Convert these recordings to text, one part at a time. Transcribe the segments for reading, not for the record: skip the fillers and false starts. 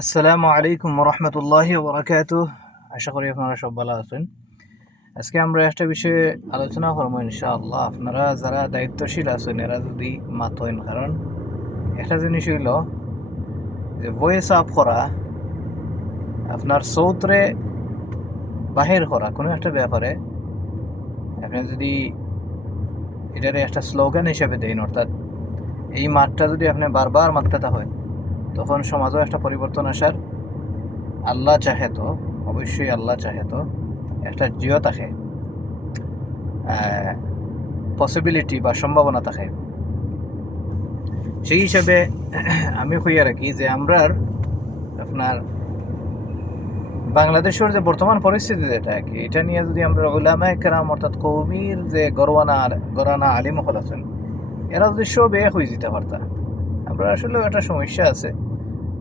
আসসালামু আলাইকুম রহমতুল্লাহি ওবরাকাতুহ। আশা করি আপনারা সব ভালো আছেন। আজকে আমরা একটা বিষয়ে আলোচনা করবো ইনশাআল্লাহ। আপনারা যারা দায়িত্বশীল আছেন এরা যদি মাতোয়েন, কারণ একটা জিনিস হইল যে ভয়েস আপ করা, আপনার সৌতরে বাহির করা কোনো একটা ব্যাপারে আপনি যদি এটারে একটা স্লোগান হিসেবে দেন, অর্থাৎ এই মাঠটা যদি আপনি বারবার মাততে হয় তখন সমাজও একটা পরিবর্তন আসার আল্লাহ চাহে তো, অবশ্যই আল্লাহ চাহে তো একটা জিও থাকে, পসিবিলিটি বা সম্ভাবনা থাকে। সেই হিসাবে আমি কইয়া রাখি যে আমরার আপনার বাংলাদেশের যে বর্তমান পরিস্থিতি যেটা আর কি, এটা নিয়ে যদি আমরা উলামায়ে কেরাম অর্থাৎ কৌমির যে গরানা আলিম হল আছেন এরা যদি সব এক হয়ে যেতে পারতা, আমরা আসলে একটা সমস্যা আছে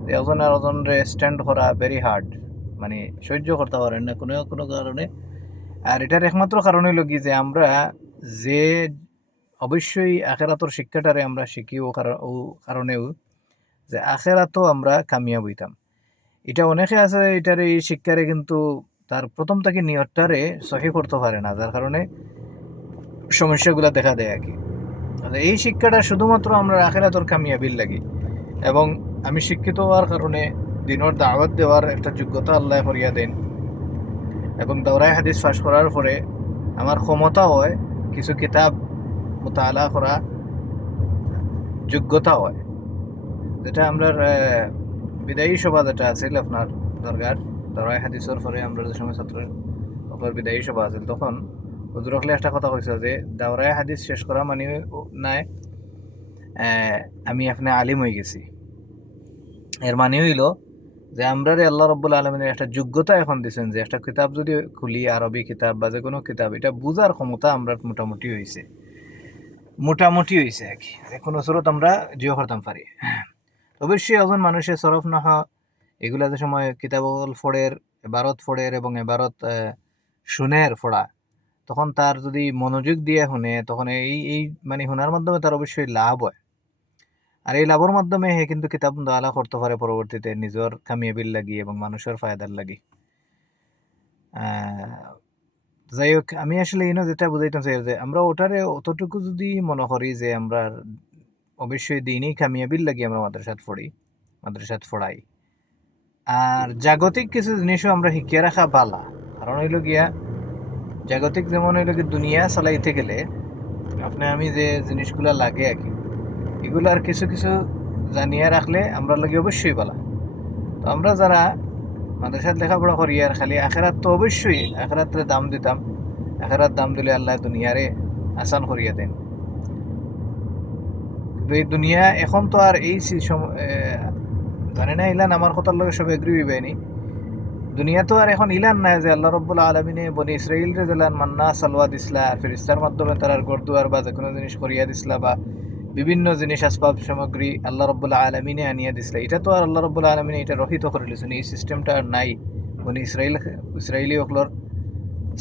যে ওজন আর ওজনরে স্ট্যান্ড করা ভেরি হার্ড, মানে সহ্য করতে পারেন না কোনো কোনো কারণে। আর এটার একমাত্র কারণ হইল কি যে আমরা যে অবশ্যই আখেরাতর শিক্ষাটারে আমরা শিখি ও কারণেও যে আখেরাতও আমরা কামিয়াব হইতাম। এটা অনেকে আছে এটার এই শিক্ষারে কিন্তু তার প্রথম থেকে নিয়তটারে সহি করতে পারে না, যার কারণে সমস্যাগুলো দেখা দেয় আর কি। এই শিক্ষাটা শুধুমাত্র আমরা আখেরাতর কামিয়াবির লাগি, এবং আমি শিক্ষিত হওয়ার কারণে দিনের দাওয়াত দেওয়ার একটা যোগ্যতা আল্লাহ করিয়া দেন, এবং দাওরায় হাদিস ফাঁস করার পরে আমার ক্ষমতা হয় কিছু কিতাব মোতালা করা যোগ্যতা হয়, যেটা আমরা বিদায়ী সভা যেটা আছিল আপনার দরগার দাওরায় হাদিসের পরে আমরা যে সময় ছাত্রের ওপর বিদায়ী সভা আছিল তখন হুজুর হলে একটা কথা কইছিল যে দাওরায় হাদিস শেষ করা মানে নাই আমি আপনি আলিম হয়ে গেছি। এর মানে হইল যে আমরা আল্লাহ রব্বুল আলমিনের একটা যোগ্যতা এখন দিচ্ছেন যে একটা কিতাব যদি খুলি, আরবি কিতাব বা যে কোনো কিতাব, এটা বুঝার ক্ষমতা আমরা মোটামুটি হয়েছে আর কি, যে কোনো স্রোত আমরা জিও করতাম পারি। অবশ্যই একজন মানুষের সরফ না এগুলা যে সময় কিতাবল ফোড়ের এবারত ফোড়ের এবং এবারত শুনের ফোড়া, তখন তার যদি মনোযোগ দিয়ে শুনে তখন এই এই মানে শোনার মাধ্যমে তার অবশ্যই লাভ হয়। আর এই লাভের মাধ্যমে হে কিন্তু কিতাব আলা করতে পারে পরবর্তীতে নিজের কামিয়াবির লাগি এবং মানুষের ফায়দার লাগি। যাই হোক, আমি আসলে যেটা বুঝাইতে চাই যে আমরা ওটারে অতটুকু যদি মনে করি যে আমরা অবশ্যই দিনই কামিয়াবির লাগি আমরা মাদ্রাসাত পড়াই, আর জাগতিক কিছু জিনিসও আমরা শিখিয়ে রাখা বালা। কারণ হইল গিয়া জাগতিক যেমন হইল কি দুনিয়া চালাইতে গেলে আপনি আমি যে জিনিসগুলা লাগে আর কি, এগুলার কিছু কিছু জানিয়ে রাখলে আমরা লাগে অবশ্যই বালা। তো আমরা যারা মাদ্রাসাত লেখাপড়া করি আর খালি আখেরাত, তো অবশ্যই আখেরাতের দাম দিতাম, আখেরাত দাম দিলে আল্লাহ দুনিয়ারে আসান করিয়া দেন। কিন্তু এই দুনিয়া এখন তো আর এই জানি না ইলান আমার কথার লগে সব এগ্রি হইবেনি, দুনিয়া তো আর এখন ইলান নাই যে আল্লাহ রব্বুল আলমিনে বনি ইসরাইলরে জেলান মান্না সালওয়া দিসলা, ফেরেশতার মাধ্যমে তার গড়দুয়ার বা যে কোনো জিনিস করিয়া দিসলা, বা বিভিন্ন জিনিস আসবাব সামগ্রী আল্লাহ রব্বুল আলমিনে আনিয়া দিসলা, এটা তো আর আল্লাহ রব্বুল আলমিনে এটা রহিত করে লিছেন। এই সিস্টেমটা আর নাই। বনি ইসরায়েলি অকলর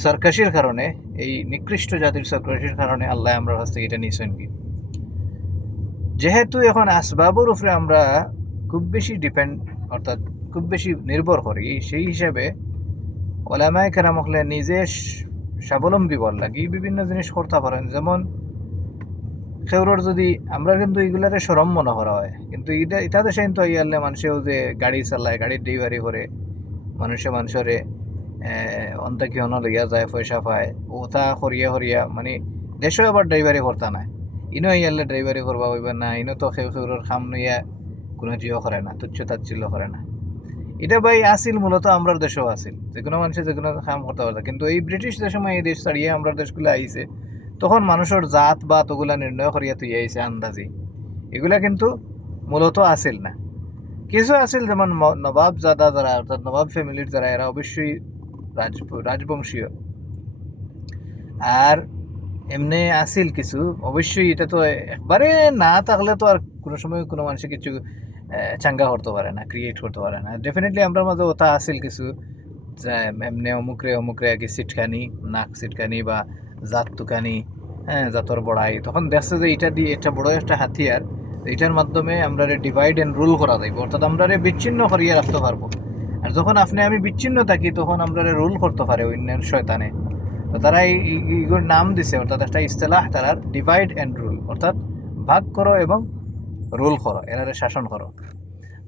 সরকাশির কারণে, এই নিকৃষ্ট জাতির সরকাশির কারণে আল্লাহ আমরা কাছ থেকে এটা নিয়েছেন কি, যেহেতু এখন আসবাবের উপরে আমরা খুব বেশি ডিপেন্ড অর্থাৎ খুব বেশি নির্ভর করি, সেই হিসাবে ওলামায়ে কেরাম হলে নিজে স্বাবলম্বী বল লাগি বিভিন্ন জিনিস করতে পারেন। যেমন খেউরর যদি আমরা কিন্তু এগুলারে সরম মনে করা হয়, কিন্তু এটা দেশে কিন্তু ইয়ারলে মানুষেও যে গাড়ি চালায়, গাড়ির ডেলিভারি করে মানুষের অন্তাকি হন লইয়া যায়, পয়সা পায়, ওটা হরিয়া মানে দেশও আবার ড্রাইভারি করতা নাই, ইনো ইয়ারলে ড্রাইভারি করবা হইবা না, ইনো তো খেউরের খাম নইয়া কোনো জিও করে না, তুচ্ছ তাচ্ছিল্য করে না। এটা ভাই আসিল মূলত আমরা দেশেও আসিল, যে কোনো মানুষের যে কোনো কাম করতে পারত, কিন্তু এই ব্রিটিশ যে সময় এই দেশ ছাড়িয়ে আমরা দেশগুলো আইছে তখন মানুষের জাত বাত ওগুলা নির্ণয় করিয়া তুই আইছে আন্দাজি, এগুলা কিন্তু মূলত আসিল না। কিছু আসিল যেমন নবাব জাদা যারা অর্থাৎ নবাব ফ্যামিলির যারা, এরা অবশ্যই রাজবংশীয়। আর এমনি আসিল কিছু, অবশ্যই এটা তো একবারে না থাকলে তো আর কোনো সময় কোনো মানুষের কিছু চাঙ্গা করতে পারে না, ক্রিয়েট করতে পারে না। ডেফিনেটলি আমরা মাঝে ওটা আসিল কিছু এমনি অমুকরে আর কি সিটখানি, নাক সিটখানি বা জাত তুকানি, হ্যাঁ জাতর বড়াই, তখন দেখছে যে এটা দিয়ে একটা বড় একটা হাতিয়ার এটার মাধ্যমে আমরা ডিভাইড অ্যান্ড রুল করা যাইব, অর্থাৎ আমরা বিচ্ছিন্ন করিয়ে রাখতে পারবো। আর যখন আপনি আমি বিচ্ছিন্ন থাকি তখন আমরা রুল করতে পারে অন্যের শয়তানে। তো তারা এইগুলোর নাম দিছে, অর্থাৎ একটা ইস্তেলাহ তারার ডিভাইড অ্যান্ড রুল, অর্থাৎ ভাগ করো এবং রুল করো, এরারে শাসন করো।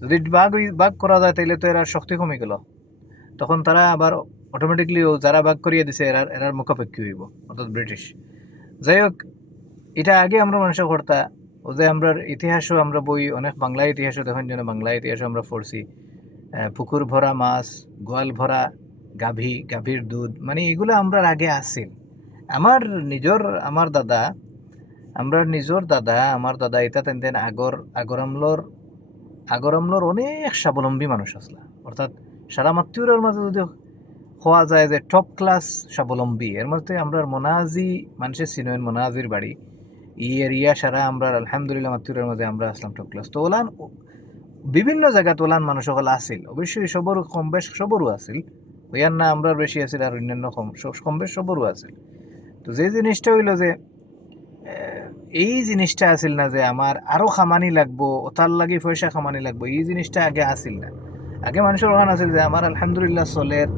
যদি ভাগ করা যায় তাহলে তো এরার শক্তি কমে গেল, তখন তারা আবার অটোমেটিকলি যারা ভাগ করিয়ে দিছে এরার মুখাপেক্ষী হইব, অর্থাৎ ব্রিটিশ। যাই হোক, এটা আগে আমরা মানুষের কর্তা ও যে আমরা ইতিহাসও আমরা বই অনেক বাংলা ইতিহাসও দেখেন যেন বাংলা ইতিহাসও আমরা পড়ছি, পুকুর ভরা মাছ, গোয়াল ভরা গাভীর দুধ, মানে এগুলো আমরা আগে আসিল। আমার নিজের আমার দাদা এটা তেন আগর আমলোর অনেক স্বাবলম্বী মানুষ আসলা, অর্থাৎ সারা মাতৃর মাঝে যদি হওয়া যায় যে টপ ক্লাস স্বাবলম্বী, এর মধ্যে আমরা মোনাজি মানুষের সিনেমের মোনাজির বাড়ি ই এরিয়া সারা আমরা আলহামদুলিল্লাহ মাতৃর মাঝে আমরা আসলাম টপ ক্লাস। তো ওলান বিভিন্ন জায়গায় তোলান মানুষ সকল আসিল, অবশ্যই সবর কম বেশ সবরও আসিল, ওয়ার না আমরা বেশি আসিল আর অন্যান্য কম বেশ সবরও আসিল। তো যে জিনিসটা হইল যে এই জিনিসটা আসিল না যে আমার আরো খামানি লাগবো, তার লাগি পয়সা খামানি লাগবো, এই জিনিসটা আগে আসিল না। আগে মানুষের ওখান আছিল যে আমার আলহামদুলিল্লাহ চলের,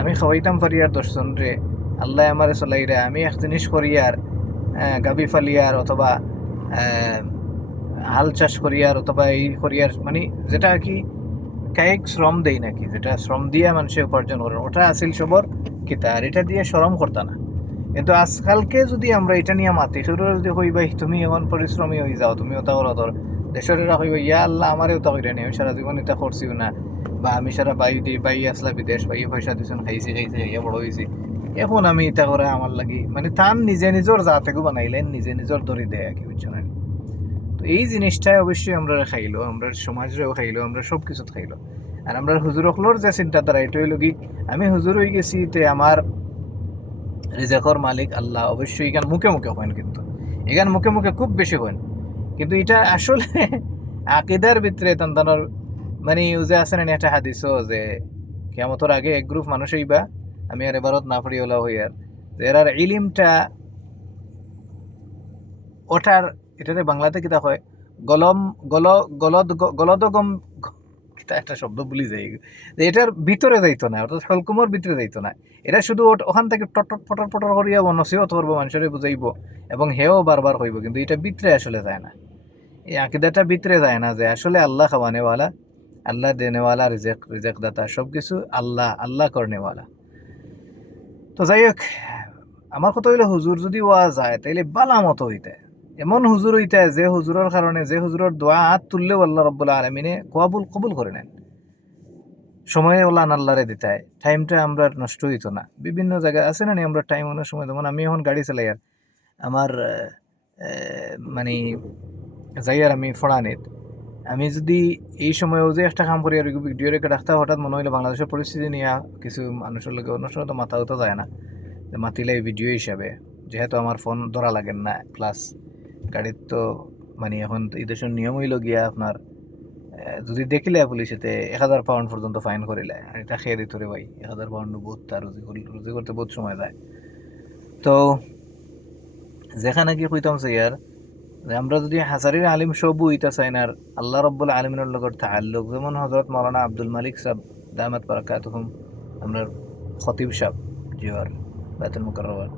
আমি খাওয়াইতাম ফারিয়ার 10 জন রে, আল্লাহ আমারে চলাইরে, আমি এক জিনিস করিয়ার গাবি ফালিয়ার অথবা হাল চাষ করিয়ার অথবা এই করিয়ার, মানে যেটা আর কি কায়িক শ্রম দেই নাকি, যেটা শ্রম দিয়ে মানুষের উপার্জন করেন, ওটা আসিল সবর কিতা, আর এটা দিয়ে শ্রম করতা না। কিন্তু আজকালকে যদি আমরা এটা নিয়ে মাতি সেটা যদি কই ভাই তুমি এমন পরিশ্রমী হয়ে যাও, তুমি ওটা করো, তোর দেশেরা কইব ইয়া আল্লাহ আমারে ওটা কইরা নি, আমি সারা জীবন এটা করছিও না, বা আমি সারা বাই আসলা বিদেশ বাই পয়সা দিছেন খাইছি ইয়া বড় হয়েছি, এখন আমি এটা করে আমার লাগি, মানে তান নিজের জাতেকে বানাইলেন, নিজের দড়ি দেয় আর কি, বুঝছো না। তো এই জিনিসটাই অবশ্যই আমরা খাইলো, আমরা সমাজেও খাইলো, আমরা সব কিছু খাইলো। আর আমরা হুজুর হকলোর যে চিন্তাধারা এটা হইল কি, আমি হুজুর হয়ে গেছি তে আমার রিজেকর মালিক আল্লাহ, অবশ্যই এখান মুখে হন, কিন্তু এখান মুখে খুব বেশি হন, কিন্তু এটা আসলে আকিদার ভিতরে তান্তানোর, মানে ইউজে আছে না একটা হাদিসও যে কিয়ামতের আগে এক গ্রুপ মানুষ হইবা, আমি আর এবারত না পড়ি ওলা হইয়ার, যে এরার ইলিমটা ওঠার, এটাতে বাংলাতে কিতা হয়, গলম গল গলদগম, একটা শব্দ ভুলি যাই, যে এটার ভিতরে যাইতো না, অর্থাৎ হলকুমর ভিতরে যাইতো না, এটা শুধু ওখান থেকে পটর করিয়া নসিহত করবো, মানুষের বুঝাইব এবং হেও বারবার হইব, কিন্তু এটা ভিতরে আসলে যায় না, এই আকিদাটা ভিতরে যায় না যে আসলে আল্লাহ খাওয়ানেওয়ালা, আল্লাহ দেনেওয়ালা, রিজেক দাতা, সবকিছু আল্লাহ করনেওয়ালা। তো যাই হোক, আমার কথা হইলে হুজুর যদি ওয়া যায় তাইলে বালা মতো হইতে, এমন হুজুর হইতে যে হুজুরের কারণে, যে হুজুরের দোয়া হাত তুললেও আল্লাহ রব্বুল আলমিনে কবুল করে নেন, সময়ে ওলা আল্লাহরে দিতায়, টাইমটা আমরা নষ্ট হইতো না। বিভিন্ন জায়গায় আছে না, আমরা টাইম অনেক সময়, যেমন আমি এখন গাড়ি চালাই, আর আমার মানে যাই আর আমি ফড়ানিত, আমি যদি এই সময়ও যে একটা কাম করি আর ভিডিও রেকর্ড রাখতে, হঠাৎ মনে হইলো বাংলাদেশের পরিস্থিতি নিয়ে কিছু মানুষের লোক অন্য সময় তো মাথা হতে যায় না, মাতিলে ভিডিও হিসাবে, যেহেতু আমার ফোন ধরা লাগেন না, প্লাস গাড়ির তো মানে এখন এই দেশের নিয়ম হইল গিয়া আপনার যদি দেখিলে পুলিশেতে 1000 পাউন্ড পর্যন্ত ফাইন করিলে, এটা খেয়ে দিত রে ভাই, 1000 পাউন্ড বহুত, তার রুজি করতে বহুত সময় যায়। তো যেখানে কি কইতাম ইয়ার, আমরা যদি হাজারির আলিম সবু ইতা চাই না, আল্লাহ রব্বুল আলমিনের লগত তাআল্লুক, যেমন হযরত মাওলানা আব্দুল মালিক সাহেব দামাত বারাকাতুহুম, আমরা খতিব সাহেব জিওর বাইতুল মুকাররম,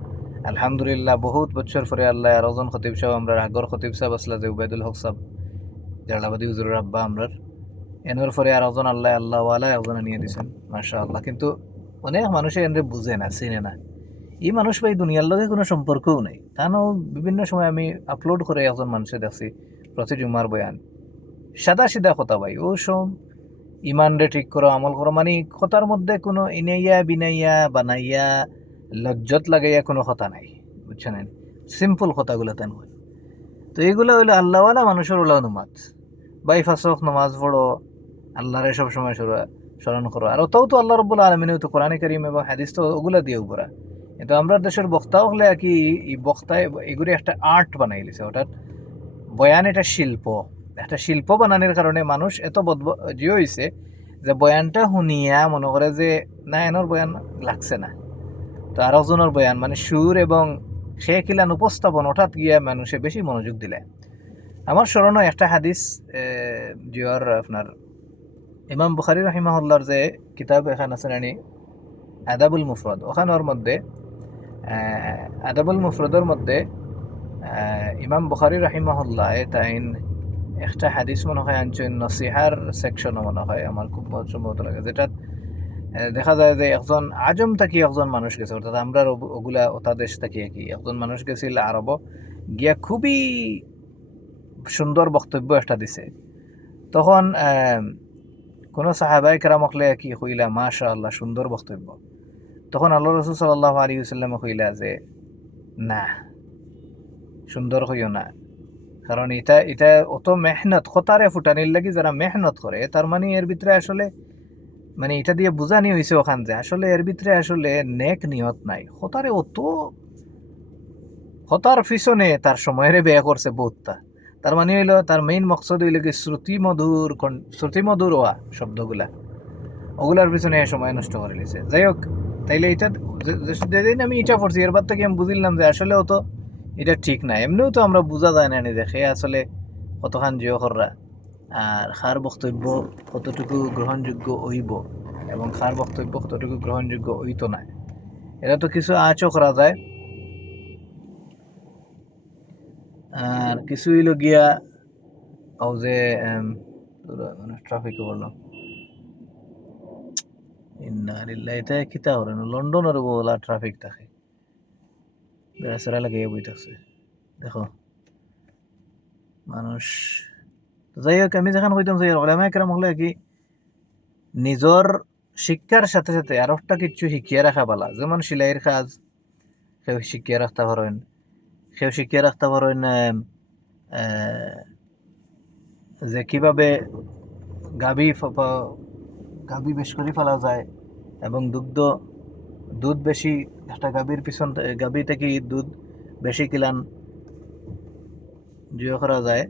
আলহামদুলিল্লাহ বহুত বছর পরে আল্লাহ আর ওজন খতিব সাহেব, আমরা আগর খতিব সাহেব আসলা যে উবাইদুল হক সাহেব জালালাবাদী হুজুরের আব্বা, আমরা এনের পরে আর ওজন আল্লাহওয়ালা একজন নিয়ে দিছেন মাশাআল্লাহ। কিন্তু অনেক মানুষে এনে বুঝে না, চিনে না, এই মানুষ ভাই দুনিয়ার লগে কোনো সম্পর্কও নেই, তাও বিভিন্ন সময় আমি আপলোড করে একজন মানুষের দেখছি প্রতি জুমার বয়ান, সাদা সিধা কথা ভাই, ও সব ইমান রে ঠিক করো, আমল করো, মানে কথার মধ্যে কোনো ইনাইয়া বিনাইয়া বানাইয়া লজ্জত লাগাইয়া কোনো কথা নাই, বুঝছেন, সিম্পল কথাগুলো তেন হয়। তো এইগুলো হইলো আল্লাহওয়ালা মানুষের ওলা অনুমাত, বাই ফাঁসক নমাজ পড়ো, আল্লাহরে সব সময় স্মরণ করো, আর ওটাও তো আল্লাহ রব্বুল আলমিনেও তো কোরআনে কারিম এবং হাদিস তো ওগুলা দিয়ে উপরা। কিন্তু আমরা দেশের বক্তা হলে আর কি, এই বক্তায় এগুলি একটা আর্ট বানাই লিছে, অর্থাৎ বয়ান এটা একটা শিল্প বানানোর কারণে মানুষ এত জিও হয়েছে যে বয়ানটা শুনিয়া মনে করে যে না এনর বয়ান লাগছে না, তো আর একজনের বয়ান মানে সুর এবং সে কিলান উপস্থাপন, হঠাৎ গিয়া মানুষে বেশি মনোযোগ দিলে। আমার স্মরণ হয় একটা হাদিস, জিওর আপনার ইমাম বুখারী রাহিমাহুল্লাহর যে কিতাব এখান আছে নানি আদাবুল মুফরদ, ওখানোর মধ্যে আদাবুল মুফরদের মধ্যে ইমাম বুখারী রাহিমাহুল্লাহ তাইন একটা হাদিস মনে হয় আনছেন নসিহার সেকশন মনে হয়, আমার খুব সম্ভবত লাগে, যেটা দেখা যায় যে একজন আজম থাকি একজন মানুষ গেছে, অর্থাৎ আমরা ওগুলা ওটা দেশ থাকি কি একজন মানুষ গেছিল আরব, গিয়া খুবই সুন্দর বক্তব্য একটা দিছে। তখন কোন সাহাবায়ে কেরামকলে কি কইলা মাশাআল্লাহ সুন্দর বক্তব্য। তখন আল্লাহ রাসূল সাল্লাল্লাহু আলাইহি ওয়াসাল্লাম কইলা যে না, সুন্দর হইও না, কারণ এটা এটা অত মেহনত খতারে ফুটানির লাগি যারা মেহনত করে, তার মানে এর ভিতরে আসলে মানে এটা দিয়ে বুঝানি হয়েছে ওখান যে আসলে এর ভিতরে আসলে নেক নিয়ত নাই, হতারে অত হতার পিছনে তার সময়ের ব্যয় করছে বহুতটা। তার মানে হইলো তার মেইন মকসদ হইল কি শ্রুতিমধুর হওয়া শব্দগুলা, ওগুলার পিছনে সময় নষ্ট করে লিছে। যাই হোক, তাইলে এটা যেদিন আমি এটা পড়ছি এর বাদ থেকে আমি বুঝলাম যে আসলে অত এটা ঠিক না। এমনিও তো আমরা বোঝা যায় না দেখে আসলে কতখান জিও কররা আর খার বক্তব্য কতটুকু গ্রহণযোগ্য হইব এবং খার বক্তব্য কতটুকু গ্রহণযোগ্য হইতো না, এটা তো কিছু আঁচও করা যায়। আর কিছু হইল গিয়া ও যে ট্রাফিক বললো এটা কিতা করেন লন্ডনের বলা ট্রাফিক থাকে বেড়াচেরা লাগিয়ে বইতেছে দেখো মানুষ। যাই হোক, আমি যেখানে কইতাম যে ওলামায়ে কেরাম হলে কি নিজের শিক্ষার সাথে সাথে আর একটা কিছু শিখিয়ে রাখা বলা, যেমন সেলাইয়ের কাজ কেউ শিখিয়ে রাখতে পারেন, কেউ শিখিয়ে রাখতে পারেন যে কিভাবে গাভী গাভী বেশ করে ফেলা যায় এবং দুধ বেশি একটা গাভীর পিছন গাভী থেকে দুধ বেশি কিলান জিও করা যায়,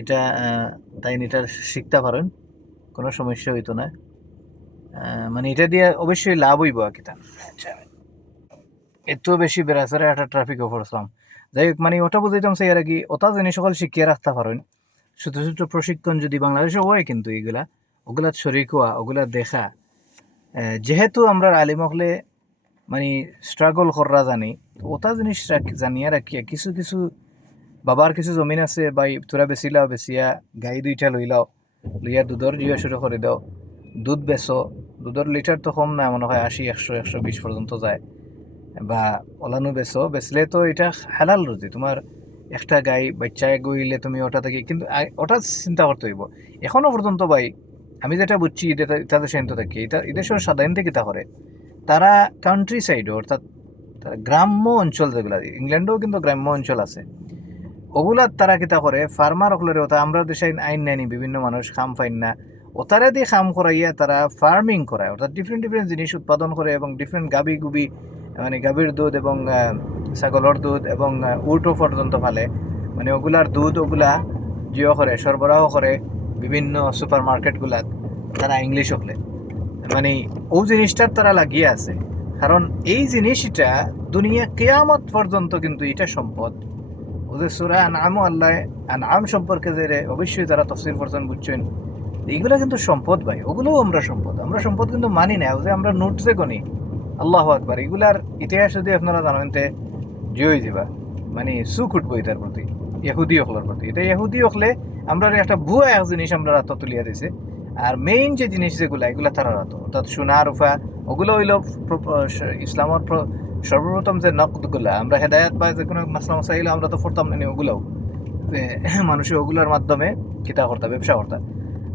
এটা তাই এটা শিখতে পারেন, কোনো সমস্যা হইতো না। মানে এটা দিয়ে অবশ্যই লাভ হইব আর কি। আচ্ছা, এত বেশি বেড়াচারে একটা ট্রাফিক পড়ছিলাম। যাই হোক, মানে ওটা বুঝাইতাম সেই আর কি ওটা জিনিস সকল শিখিয়ে রাখতে পারেন। ছোট ছোট প্রশিক্ষণ যদি বাংলাদেশে হয় কিন্তু এগুলা ওগুলা শরিক হওয়া ওগুলা দেখা, যেহেতু আমরা আলিম হলে মানে স্ট্রাগল করা জানি, ওটা জিনিস জানিয়ে রাখিয়া কিছু কিছু বাবার কিছু জমিন আছে বা তোরা বেচিলাও, বেচিয়া গাই দুইটা লইলাও, লইয়া দুধর জিয়া শুরু করে দাও, দুধ বেচো, দুধের লিটার তো কম না মনে হয় 80 100 120 পর্যন্ত যায়, বা ওলানো বেচো, বেচলে তো এটা হালাল রুজি। তোমার একটা গাই বাচ্চায় গইলে তুমি ওটা থেকে কিন্তু ওটা চিন্তা করতে হইব। এখনো পর্যন্ত ভাই আমি যেটা বুঝছি তাদের সেন্ত থাকি এটা এদের সঙ্গে সাধারণত কিতা করে তারা কান্ট্রি সাইড অর্থাৎ গ্রাম্য অঞ্চল যেগুলা, ইংল্যান্ডেও কিন্তু গ্রাম্য অঞ্চল আছে, ওগুলার তারা কিতা করে ফার্মার হলে ওটা আমরা দেশে আইন নেয়নি, বিভিন্ন মানুষ খাম ফাইন না ওতারা দিয়ে খাম করাইয়া তারা ফার্মিং করায়, অর্থাৎ ডিফারেন্ট ডিফারেন্ট জিনিস উৎপাদন করে এবং ডিফারেন্ট গাবি গুবি মানে গাভীর দুধ এবং ছাগলের দুধ এবং উটও পর্যন্ত ফালে, মানে ওগুলার দুধ ওগুলা জিও করে সরবরাহ করে বিভিন্ন সুপার মার্কেটগুলাত, তারা ইংলিশ হলে মানে ও জিনিসটার তারা লাগিয়ে আছে, কারণ এই জিনিসটা দুনিয়া কেয়ামত পর্যন্ত কিন্তু এটা সম্পদ। ওদের সূরা আনআমও আল্লাহ আনআম সম্পর্কে যে অবশ্যই যারা তাফসীর করছেন বুঝছেন এইগুলা কিন্তু সম্পদ ভাই, ওগুলোও আমরা সম্পদ কিন্তু মানি না, যে আমরা নোট যে গনি আল্লাহু আকবার, এগুলার ইতিহাস যদি আপনারা জানেন তে জয় যাবা, মানে সুখ উঠবো এটার প্রতি, ইহুদি হকলের প্রতি। এটা ইহুদি হকলে আমরা একটা ভুয়া এক জিনিস আমরা রাত তুলিয়া দিছে, আর মেইন যে জিনিস যেগুলা এগুলা তারা রাত, অর্থাৎ সোনা রূপা ওগুলো হইল ইসলামের সর্বপ্রথম যে নকদগুলা আমরা হেদায়াত বা যে কোনো মাসলা মাসাইল আমরা তো পড়তাম না ওগুলোও মানুষের ওগুলোর মাধ্যমে কিতা করতা ব্যবসা করতা।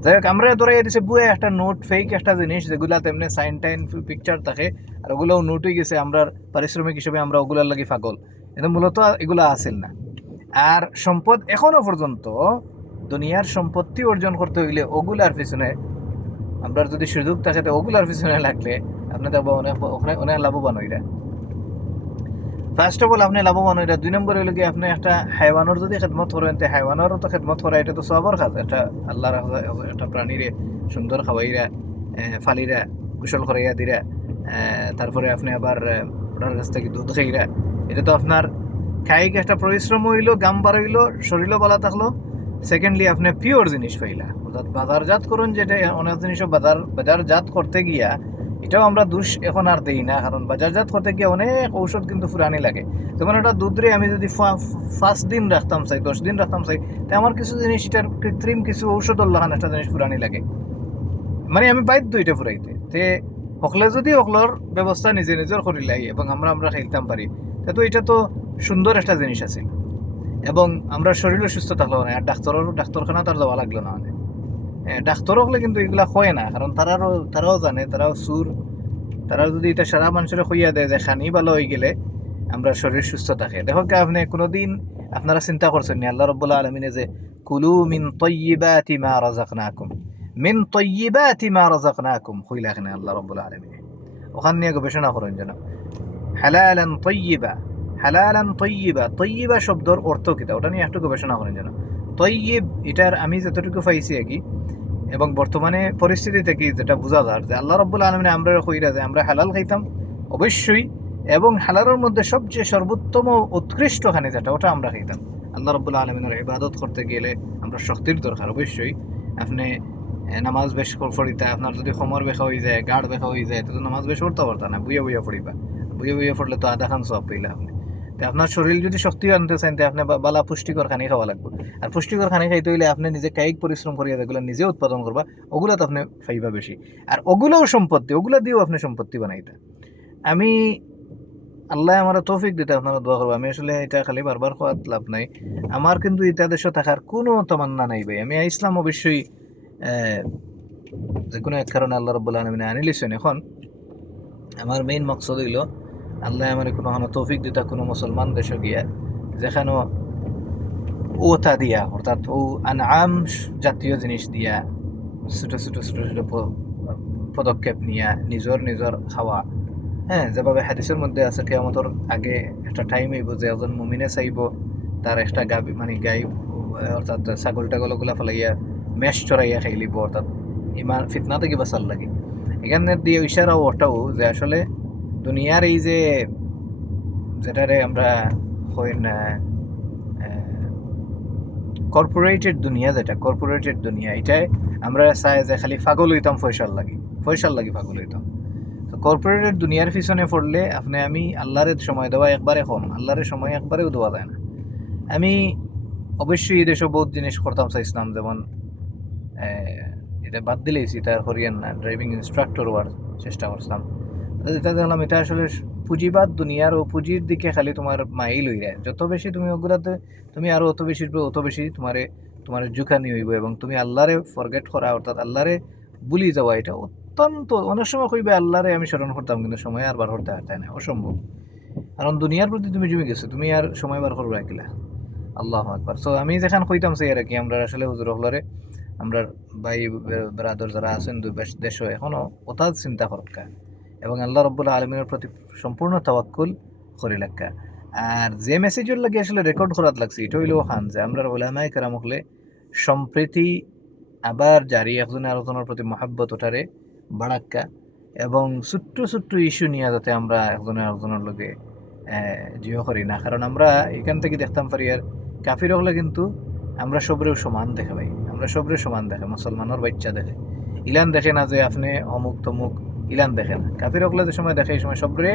যাই হোক, আমরা ধরাই দিছে বুয়ে একটা নোট ফেক একটা জিনিস যেগুলা তেমনি সাইন টাইন পিকচার থাকে আর ওগুলোও নোট হয়ে গেছে, আমরা পারিশ্রমিক হিসেবে আমরা ওগুলার লাগি পাগল, কিন্তু মূলত এগুলো আসেল না। আর সম্পদ এখনো পর্যন্ত দুনিয়ার সম্পত্তি অর্জন করতে হইলে ওগুলার পিছনে আমরা যদি সুযোগ থাকে তো ওগুলার পিছনে লাগলে আপনি দেখবো অনেক অনেক লাভবান হইরা। ফার্স্ট অফ অল আপনি লাভবান হইরা, 2 নম্বর হইলে কি আপনি একটা হাইওয়ানের যদি খেদমত করেন তো হাইওয়ানেরও তো খেদমত করা এটা তো সবার কাজ, একটা আল্লাহর একটা প্রাণীরে সুন্দর খাওয়াইরা ফালিরা গোসল করাইয়া দিরা, তারপরে আপনি আবার ওটার কাছ থেকে দুধ খাইরা, এটা তো আপনার কায়িক একটা পরিশ্রম হইলো, গাম বার হইলো, শরীরও ভালো থাকলো সেকেন্ডলি আপনি পিওর জিনিস পাইলা, অর্থাৎ বাজারজাত করুন, যেটা অনেক জিনিসও বাজারজাত করতে গিয়া এটাও আমরা দোষ এখন আর দেই না, কারণ বাজারজাত করতে গিয়ে অনেক ঔষধ কিন্তু ফুরানি লাগে। যেমন একটা দুধরে আমি যদি 5 দিন রাখতাম চাই, 10 দিন রাখতাম চাই, তো আমার কিছু জিনিস এটার কৃত্রিম কিছু ঔষধ লাগান একটা জিনিস ফুরানি লাগে, মানে আমি বাধ্য এটা ফুরাইতে। তে হকলে যদি হকলর ব্যবস্থা নিজে নিজের করিলাই এবং আমরা খেলতাম পারি, তো এটা তো সুন্দর একটা জিনিস আছে। এবং আমরা শরীরও সুস্থ থাকলো না, আর ডাক্তারখানা তার যাওয়া লাগলো না। মানে ডাক্তার হলে কিন্তু এগুলা হয় না, কারণ তারাও জানে, তারাও সুর, তারা যদি এটা সারা মানুষের হইয়া দেয় যে খানি ভালো হয়ে গেলে আমরা শরীর সুস্থ থাকে। দেখো আপনি কোনোদিন আপনারা চিন্তা করছেন নি আল্লাহ রাব্বুল আলামিনে যে কুলু মিন তাইয়্যিবাতি মা রাযাকনাকুম, মিন তাইয়্যিবাতি মা রাযাকনাকুম কইলা এখানে আল্লাহ রাব্বুল আলামিনে, ওখান নিয়ে গবেষণা করেন যেন হালালান তাইয়্যিবা, হালালান তাইয়্যিবা, তাইয়্যিবা শব্দর অর্থ কিটা ওটা নিয়ে একটু গবেষণা করেন যেন। তাইয়্যিব এটার আমি যতটুকু পাইছি আর কি, এবং বর্তমানে পরিস্থিতি থেকে যেটা বোঝা যায় যে আল্লাহ রাব্বুল আলামিন আমরা কইরা যে আমরা হালাল খাইতাম অবশ্যই, এবং হালালের মধ্যে সবচেয়ে সর্বোত্তম উৎকৃষ্ট খানি যেটা ওটা আমরা খাইতাম। আল্লাহ রাব্বুল আলামিনের ইবাদত করতে গেলে আমরা শক্তির দরকার অবশ্যই। আপনি নামাজ বেশ পড়িতা, আপনার যদি সমর বেখা হয়ে যায়, গাঢ় বেখা হয়ে যায়, তো নামাজ বেশ পড়তে পারতা না, বুইয়া বুইয়া পড়িবা, বুইয়া বুইয়া পড়লে তো আধা খান সব পাইলা আপনি। তো আপনার শরীর যদি শক্তি আনতে চান, আপনি বালা পুষ্টিকর খানি খাওয়া লাগবে। আর পুষ্টিকর খানি খাইতে হইলে আপনি নিজে কায়িক পরিশ্রম করিয়া যেগুলো নিজে উৎপাদন করবা, ওগুলো তো আপনি ফাইবা বেশি। আর ওগুলোও সম্পত্তি, ওগুলো দিয়েও আপনি সম্পত্তি বানাইতা। আমি আল্লাহ আমার তৌফিক দিতে আপনারা দোয়া করবো। আমি আসলে এটা খালি বারবার খোয়াত লাভ নাই, আমার কিন্তু এটা দেশে থাকার কোনো তামান্না নাই ভাই। আমি ইসলাম অবশ্যই যে কোনো এক কারণে আল্লাহ রাব্বুল আলামিন আনিলিছেন। এখন আমার মেইন মকসদ হইল আল্লাহ আমার কোনো তৌফিক দিতা কোনো মুসলমান দেশে গিয়া যেখানে ওতা দিয়া, অর্থাৎ ও আনআম জাতীয় জিনিস দিয়া ছোট ছোট ছোট ছোট পদক্ষেপ নিয়া নিজর খাওয়া, হ্যাঁ, যেভাবে হাদিসের মধ্যে আছে কিয়ামতের আগে একটা টাইম হইব যে একজন মুমিনে চাইব তার একটা গাবি মানে গাই, অর্থাৎ ছাগল টাগল ওগুলা ফেলাইয়া মেষ চড়াইয়া খাইলিব, অর্থাৎ ইমান ফিতনা থেকে বাঁচার লাগে। এখানে দিয়ে ইশারাও ওটাও যে আসলে দুনিয়ার এই যে যেটারে আমরা হই না কর্পোরেটেড দুনিয়া, যেটা কর্পোরেটেড দুনিয়া, এটাই আমরা চাই যে খালি পাগল হইতাম পয়সার লাগি পাগল হইতাম। তো কর্পোরেটেড দুনিয়ার পিছনে পড়লে আপনি আমি আল্লাহরের সময় দেওয়া একবারে কম, আল্লাহরের সময় একবারেও দেওয়া যায় না। আমি অবশ্যই এই দেশে বহুত জিনিস করতাম চাইছিলাম, যেমন এটা বাদ দিলেইছি, তার হরিয়ান ড্রাইভিং ইনস্ট্রাক্টর হওয়ার চেষ্টা করছিলাম। এটা দেখলাম এটা আসলে পুঁজিবাদ দুনিয়ার, ও পুঁজির দিকে খালি তোমার মাইল হয়ে যায়। যত বেশি তুমি ওগুলাতে তুমি আরো অত বেশি তোমার ঝুঁকানি হইব, এবং তুমি আল্লাহরে ফরগেট করা, অর্থাৎ আল্লাহরে ভুলি যাওয়া, এটা অত্যন্ত অনেক সময় কইবে আল্লাহরে আমি স্মরণ করতাম, কিন্তু সময় আর বার করতে পারতাম না, অসম্ভব। কারণ দুনিয়ার প্রতি তুমি জমে গেছো, তুমি আর সময় বার করবে কিলা। আল্লাহু আকবার। সো আমি যেখান কইতাম চাই আর কি, আমরা আসলে হুজুর হলরে আমরা ভাই ব্রাদার যারা আছেন দেশ এখনো ওটা চিন্তা করকা, এবং আল্লাহ রাব্বুল আলামিনের প্রতি সম্পূর্ণ তাওয়াক্কুল করি লাগা। আর যে মেসেজের লাগে আসলে রেকর্ড করাত লাগছে এটা হইলেও খান যে আমরা উলামায়ে কেরাম হলে সম্প্রীতি আবার জারি একজনের আলোচনার প্রতি মহাব্বত ওঠারে বাড়াক্কা, এবং ছোট্ট ছোট্ট ইস্যু নিয়ে যাতে আমরা একজনের লগে জিও করি না। কারণ আমরা এখান থেকে দেখতাম পারি আর কাফির হলে কিন্তু আমরা সবরেও সমান দেখে ভাই, আমরা সবরে সমান দেখে, মুসলমানের বাচ্চা দেখে, ইলান দেখে না যে আপনি অমুক তমুক, ইলান দেখে না। কাফির হলে যে সময় দেখে এই সময় সবরে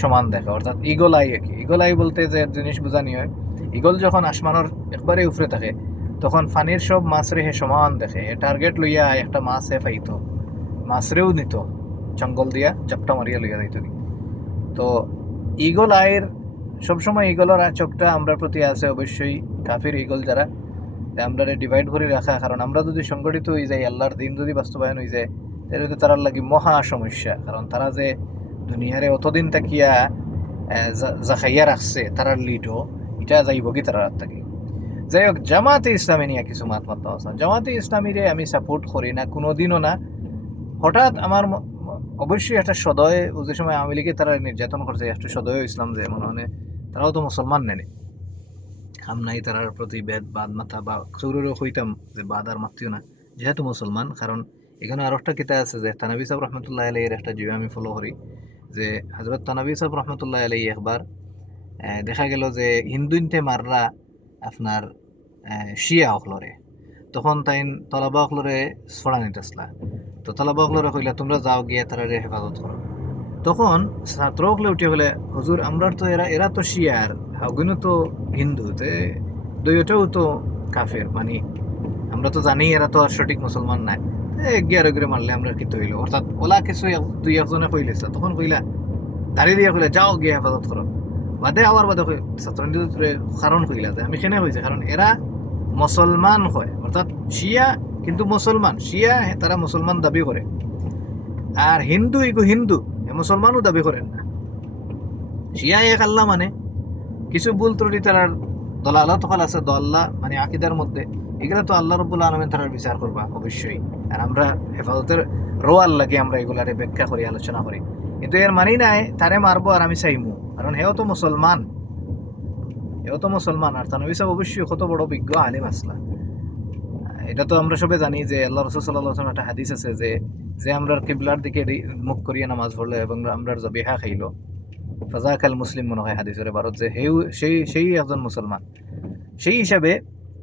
সমান দেখে, অর্থাৎ ইগল আই। আর কি ইগল আই বলতে যে জিনিস বোঝানি হয়, ইগল যখন আসমানের একবারে উপরে থাকে তখন ফানির সব মাছ রেহে সমান দেখে, টার্গেট লইয়া একটা মাছ ফাইতো, মাছরেও নিত, জঙ্গল দিয়া চাপটা মারিয়া লইয়া যাইত। তো ইগল আয়ের সবসময় ইগলের চোখটা আমরা প্রতি আছে অবশ্যই কাফির ইগল যারা, আমরা ডিভাইড করে রাখা। কারণ আমরা যদি সংগঠিত হয়ে যাই, আল্লাহর দিন যদি বাস্তবায়ন হয়ে যায়, তাহলে তো তারার লাগি মহা সমস্যা। কারণ তারা যে দুনিয়ারে অতদিন তাকিয়া জাখাইয়া রাখছে তারার লিডও, এটা যাইব কি তারা থাকি। যাই হোক, জামাতে ইসলামী নিয়ে কিছু মাত্রা আছে। জামাতে ইসলামীরে আমি সাপোর্ট করি না কোনোদিনও না। হঠাৎ আমার অবশ্যই একটা সদয়, যে সময় আওয়ামী লীগে তারা নির্যাতন করছে, একটা সদয় ইসলাম যে মনে হয় তারাও তো মুসলমান নেই, খাম নাই তারার প্রতি বাদ মাথা বা সৌরেরও হইতাম যে বাদ আর মাতিও না যেহেতু মুসলমান। কারণ এখানে আরো একটা কিতাব আছে যে তানভী সাহেব রহমতুল্লাহ আলাইহির একটা জীব আমি ফলো করি, যে হযরত তানভী সাহেব রহমতুল্লাহ আলাইহি একবার দেখা গেল যে হিন্দুইনতে মাররা আপনার শিয়া অকলরে তখন তাইন তলাবা অকলরে ছড়া নিতেছিলা তো তলাবা অকলরে কইলা তোমরা যাও গিয়ে তারারে হেফাজত করো তখন ছাত্র অকলে উঠে বলে হুজুর আমরা তো এরা তো শিয়ার হাগুনও তো হিন্দু তে দুইটাও তো কাফের মানে আমরা তো জানি এরা তো আর সঠিক মুসলমান নাই এগিয়ে গিয়ে মারলে আমরা কি হইলো অর্থাৎ ওলা কিছু দুই একজনে কইলেছে তখন কইলা দাঁড়িয়ে দিয়ে কইলা যাও গিয়ে হেফাজত করো বাদে আবার বাদে ছাত্রনীতির কারণ কইলা যে আমি কেনে হয়েছে কারণ এরা মুসলমান হয় অর্থাৎ শিয়া কিন্তু মুসলমান শিয়া তারা মুসলমান দাবি করে আর হিন্দু ইগো হিন্দু মুসলমানও দাবি করেন না শিয়া এক আল্লাহ মানে কিছু ভুল ত্রুটি তার দলালত হল আছে দল্লা মানে আকিদার মধ্যে এগুলো তো আল্লাহ রব্বুল আলমিন তার বিচার করবা অবশ্যই আর আমরা হেফাজতের রোয়াল লাগে আমরা এগুলারে ব্যাখ্যা করি আলোচনা করি কিন্তু এর মানি নাই তারে মারবো আর আমি চাইমু কারণ হেও তো মুসলমান আর তানবী সাহেব অবশ্যই কত বড় বিজ্ঞ আলিম আসলা এটা তো আমরা সবাই জানি যে আল্লাহ রসুল সাল্লাল্লাহু আলাইহি ওয়াসাল্লাম একটা হাদিস আছে যে যে আমরা কিবলার দিকে মুখ করিয়া নামাজ পড়লো এবং আমরা জবিহা খাইলো ফাজাকাল মুসলিম মনে হয় হাদিসের ভারত যে সেই একজন মুসলমান সেই হিসাবে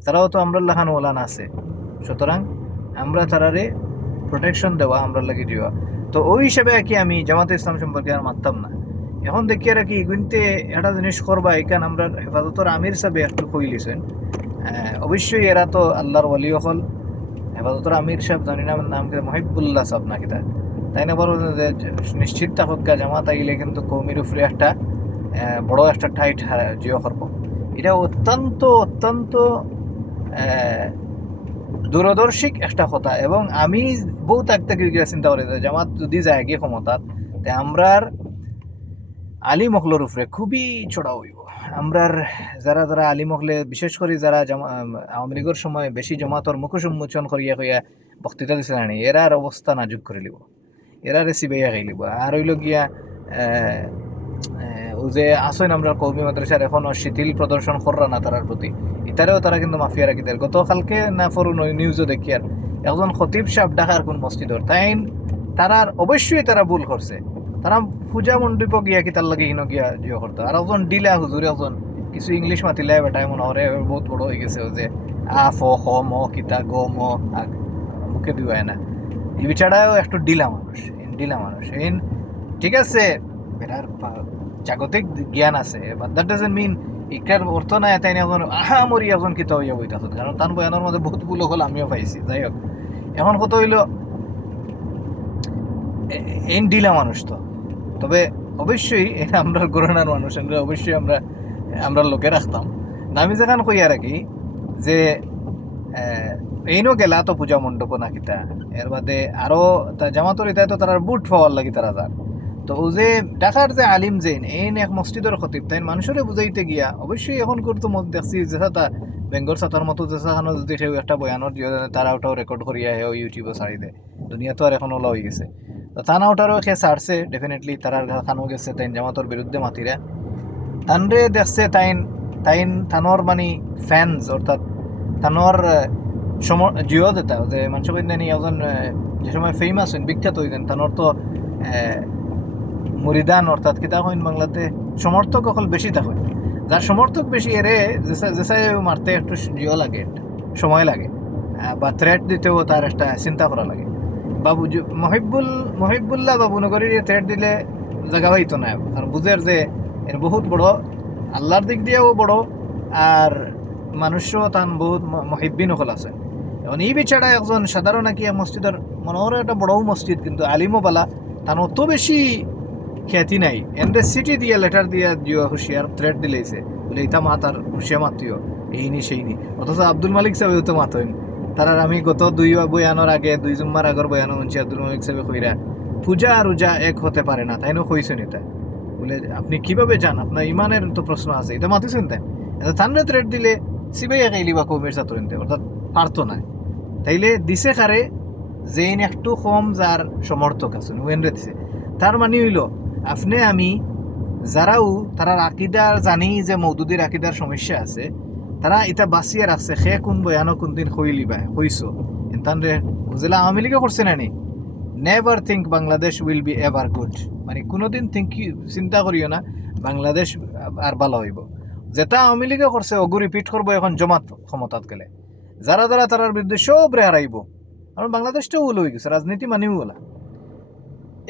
তারাও তো আমরা লাখানো ওলান আছে সুতরাং আমরা তারারে প্রোটেকশন দেওয়া আমরা লাগে দেওয়া তো ওই হিসাবে কি আমি জামাতে ইসলাম সম্পর্কে আর মানতাম না এখন দেখি আর কি গুনতে একটা জিনিস করবা এখান আমরা হেফাজতর আমির সাহেব একটু কইলিছেন অবশ্যই এরা তো আল্লাহর ওয়ালি হল হেফাজতর আমির সাহেব জানি না নাম কি মহিবুল্লাহ সাহেব নাকি তাই না বড় নিশ্চিত থাকুক জামাত আইলে কিন্তু কৌমির উপরে একটা বড় একটা ঠাইট জিও করবো এটা অত্যন্ত দূরদর্শিক একটা কথা এবং আমি বহু তাক চিন্তা করি জামাত যদি যায় গিয়ে ক্ষমতার তাই আমরার আলী মহলের উপরে খুবই চড়া হইব আমরার যারা আলী মহলে বিশেষ করে যারা আওয়ামী লীগের সময় বেশি জমাতর মুখোশ উন্মোচন করিয়া কইয়া বক্তৃতা দিছে না এরার অবস্থা নাজুক করে লিব এরা রেসিবাইয়া খাই লিব আর হইল গিয়া ও যে আসেন আমরা কৌমি মাদ্রাসার এখনো শিথিল প্রদর্শন কররা না তারার প্রতি ইতারেও তারা কিন্তু মাফিয়া রাখি দেয় গতকালকে না ফরু নিউজও দেখি আর একজন খতিব সাহেব ঢাকার কোন মসজিদর তারার অবশ্যই তারা ভুল করছে তারা পূজা মণ্ডপ গিয়া কি তার লাগে হিনো গিয়া জিও করতো আর একজন ডিলা হুজুর একজন কিছু ইংলিশ মাতিলে বেটা এমন হরে বহুত বড় হয়ে গেছে যে আ ফ খ ম কিতা গ ম মুখে দিওয়ায় না এই বিচারাও একটু ডিলা মানুষ ঠিক আছে এটার জাগতিক জ্ঞান আছে বাট দ্যাট ডাজন্ট মিন ইকার অর্থ নাই তাই এখন আহামরি এখন কিতা হইয়া বইতাছে কারণ তার বয়ানের মধ্যে বহুত ভুল হল আমিও পাইছি যাই হোক এখন কত হইল এই ডিলা মানুষ তো তবে অবশ্যই এটা আমরা গরনার মানুষ অবশ্যই আমরা লোকে রাখতাম না আমি যেখানে কইয়া রাখি যে এইনো গেলা তো পূজা মণ্ডপ না কিতা এর বাদে আরো জামাতর ইতায় তো তার বুট পাওয়ার লাগি তারা যার তো ও যে ঢাকার যে আলিম জেন এই এক মসজিদের খতিব তাই মানুষের বুঝাইতে গিয়া অবশ্যই এখন করতো দেখছি যে তা বেঙ্গল সাতার মতো যে সাহানো যদি কেউ একটা বয়ানোর দিয়ে তারা ওটাও রেকর্ড করিয়া হে ইউটিউবে ছাড়ি দেয় দুনিয়া তো আর এখন ওলা হয়ে গেছে তো তানা ওটারও সে ছাড়ছে ডেফিনেটলি তারার খানো গেছে তাই জামাতর বিরুদ্ধে মাতিরা তানরে দেখছে তানোর মানে ফ্যান্স অর্থাৎ তানোর জিও যেটা যে মানুষ কইনি একজন যে সময় ফেমাস হইন বিখ্যাত হইতেন তানোর তো মুরিদান অর্থাৎ কিতা হইন বাংলাতে সমর্থক অকল বেশি থাকেন যার সমর্থক বেশি এরে যেসাই মারতে একটু জিও লাগে সময় লাগে বা থ্রেট দিতেও তার একটা চিন্তা করা লাগে বাবু মহিবুল্লাহ বাবুনগরীর থ্রেট দিলে জায়গা হইতো না কারণ বুঝের যে এর বহুত বড় আল্লাহর দিক দিয়েও বড় আর মানুষও তান বহুত মহিব্বিন হল আছে এবং এই বিচারা একজন সাধারণ নাকি মসজিদের মনোহর একটা বড় মসজিদ কিন্তু আলিমও বালা তার অত বেশি খ্যাতি নাই এন্ডে সিটি দিয়ে লেটার দিয়ে দিও হুশিয়ার থ্রেট দিলেইছে বলে ইতা মাতার হুশিয়া মাতিও এইনি সেইনি অথচ আব্দুল মালিক সাহেব তো মাতইন তার আমি গত দুই বয়ানোর আগে 2 জুম্মার আগর বয়ানো শুনছি আব্দুল মালিক সাহেব কইরা পূজা আর রোজা এক হতে পারে না তাই না কইছেন এটা বলে আপনি কিভাবে জান আপনার ইমানের তো প্রশ্ন আছে এটা মাতিছেন তাই তানরে থ্রেট দিলে সিবাইয়া খাইলি বা কমের ছাত্রতে অর্থাৎ পারতো না তাইলে দিছে কারে যেইন একটু কম যার সমর্থক আছে নুয়েনরে দিছে তার মানে হইল আপনি আমি যারাও তারা আকিদার জানি যে মৌদুদির আকিদার সমস্যা আছে তারা এটা বাঁচিয়ে রাখছে সে কোন বয়ানো কোন দিন হইলিবা হইছো এনতানরে বুঝলা আওয়ামী লীগে করছে না নি never think Bangladesh will be ever good মানে কোনোদিন চিন্তা করিও না বাংলাদেশ আর ভালো হইব যেটা আওয়ামী লীগে করছে ওগু রিপিট করবো এখন জমাত ক্ষমতাত গেলে, যারা যারা তারার বিরুদ্ধে সব রে হারাইব। কারণ বাংলাদেশটাও উল হয়ে গেছে, রাজনীতি মানিও বলা।